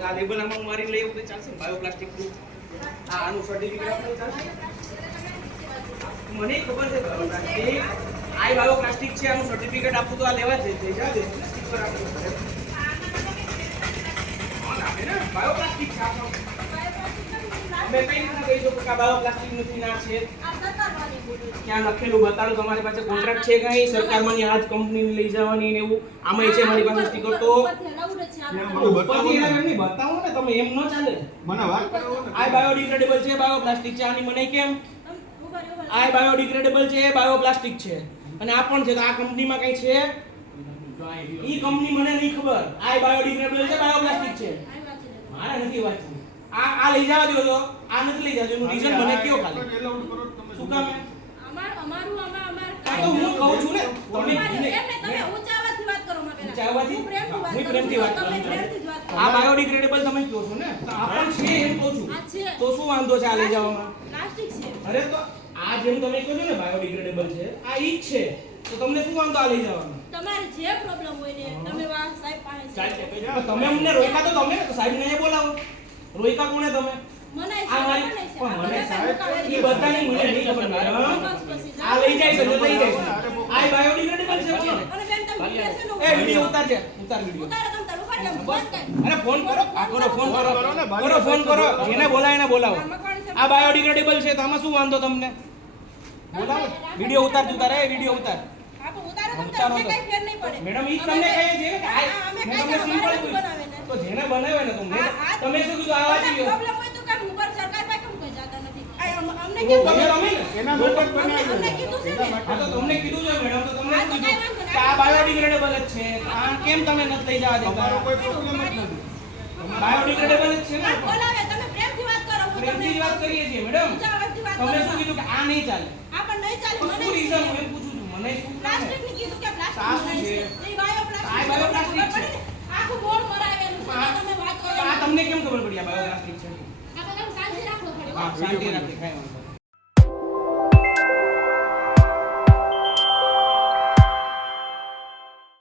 આ લેબલ આમાં મારી લઈ એવું ચાલશે બાયોપ્લાસ્ટિક નું આનું સર્ટિફિકેટ આપવું ચાલશે મને ખબર છે બાયોપ્લાસ્ટિક આ બાયોપ્લાસ્ટિક છે આનું સર્ટિફિકેટ આપવું તો આ લેવા જ છે પ્લાસ્ટિક પર આપવું આપે ને બાયોપ્લાસ્ટિક છે આપણો મેં કઈ રીતે કહી શકું કે બાયોપ્લાસ્ટિક નથી ના છે આ સરકારવાની બોલી ક્યાં લખેલું બતાડો તમારી પાસે કોન્ટ્રાક્ટ છે કઈ સરકારમાંની આ જ કંપની લઈ જવાની ને એવું આમાં છે મારી પાસે સ્ટીકર તો ઉપરથી એને એમ નહીં બતાવો ને તમે એમ ન ચાલે મને વાત કરો ને આ બાયોડિગ્રેડેબલ છે બાયોપ્લાસ્ટિક છે આની મને કેમ આ બાયોડિગ્રેડેબલ છે બાયોપ્લાસ્ટિક છે અને આ પણ છે તો આ કંપનીમાં કઈ છે ઈ કંપની મને નહીં ખબર આ બાયોડિગ્રેડેબલ છે બાયોપ્લાસ્ટિક છે મારે નથી વાંચવું આ લઈ જવા દો તો આ નથી લઈ જવા દો એનું રીઝન મને કયો ખાલી એલાઉડ કરો તમે શું કામ અમારું તો હું કહું છું ને તમે તમે ઊંચાવાથી વાત કરો માં પહેલા ઊંચાવાથી? હું પ્રેમથી વાત કરું છું. પ્રેમથી જ વાત કરો આ બાયોડિગ્રેડેબલ તમે કહો છો ને તો આ પણ છે એમ કહું છું આ છે તો શું વાંધો છે આ લઈ જવામાં પ્લાસ્ટિક છે અરે તો આ જેમ તમે કહો છો ને બાયોડિગ્રેડેબલ છે આ ઈ જ છે તો તમને શું વાંધો આ લઈ જવામાં તમારે જે પ્રોબ્લેમ હોય ને તમે વા સાહેબ પાસે તો તમે અમને રોક્યા તો તમે તો સાહેબને અહીંયા બોલાવો રોક્યા કોણે તમે મને આ મારી પણ મને સાહેબ ઈ બધાની મને નહીં ખબર મેડમ આ લઈ જાય છે લઈ જાય છે આ બાયોડિગ્રેડેબલ છે બોલો અને બેન તમે વિડિયો છે એ વિડિયો ઉતાર વિડિયો ઉતારો તમે તારું ઉપાડ લે બસ કઈ અરે ફોન કરો આ કરો ફોન કરો જેને બોલાય એને બોલાવો આ બાયોડિગ્રેડેબલ છે તો આમાં શું વાંધો તમને બોલાવો વિડિયો ઉતાર એ વિડિયો ઉતાર હા તો ઉતારો તમે તારું કઈ ફેર નહીં પડે મેડમ ઈ તમને કહે છે કે આ અમે મેં કઈ તમને સિમ્પલ બનાવે ને તો જેને બનાવે ને તમે આ તમે શું કીધું આવા દીયો પ્રોબ્લેમ હોય તો કામ ઉપર સરકાર પાસે કેમ કોઈ જાતા નથી આ અમને તમે કેમ રમી ને એના માટે જ બનાવ્યું અમને કીધું છે ને હા તો તમને કીધું છે મેડમ તો તમને શું કીધું કે આ બાયોડિગ્રેડેબલ જ છે આ કેમ તમે નથી લઈ જવા તમારો દેતા કોઈ પ્રોબ્લેમ જ નથી બાયોડિગ્રેડેબલ જ છે ને પણ બોલાવે તમે પ્રેમથી વાત કરો હું પ્રેમથી જ વાત કરીએ છીએ મેડમ ઊંચાવાથી વાત તમે કરો શું કીધું કે આ નહીં ચાલે આ પણ નહીં ચાલે તો મને શું રીઝન હું એમ પૂછું છું મને શું કામ પ્લાસ્ટિક ની કીધું કે આ પ્લાસ્ટિક શું છે? એ બાયોપ્લાસ્ટિક આ બાયોપ્લાસ્ટિક છે. આખું બોર્ડ મરાવેલું છે તમે વાત કરો આ તમને કેમ ખબર પડી આ બાયોપ્લાસ્ટિક છે આ બધા શાંતિ રાખો થોડી હા શાંતિ રાખી કાંઈ વાંધો નહીં.